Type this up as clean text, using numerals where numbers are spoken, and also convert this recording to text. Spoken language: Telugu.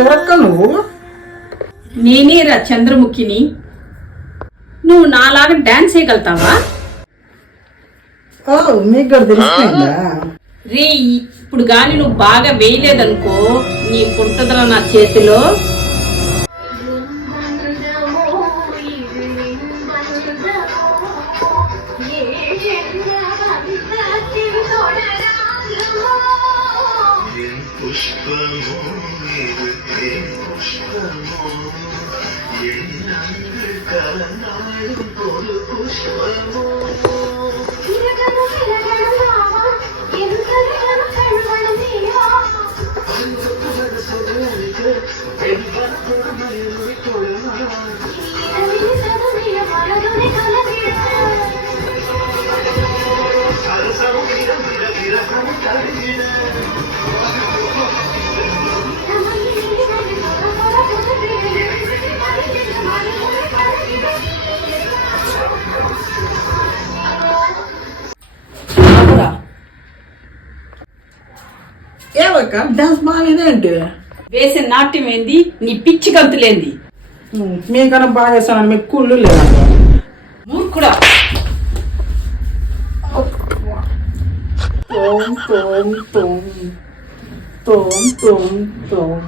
ఎవరక్క నువ్వు? నేనేరా చంద్రముఖిని. నువ్వు నాలాగా డాన్స్ చేయగలుగుతావా? ఓ మీకు కూడా తెలిసిపోయిందా? రే, ఇప్పుడు గాని నువ్వు బాగా వేయలేదనుకో, నీకుంటదిరా నా చేతిలో. ఏవక్క డాన్స్ బాగాలేదేంటి? వేసే నాట్యం ఏంది, నీ పిచ్చి గంతులేంది? మీకన్నా బాగా చేస్తాను, మీకు కుళ్ళు లేదా? మూర్ఖుడా. తోం తోం తోం తోం తోం తోం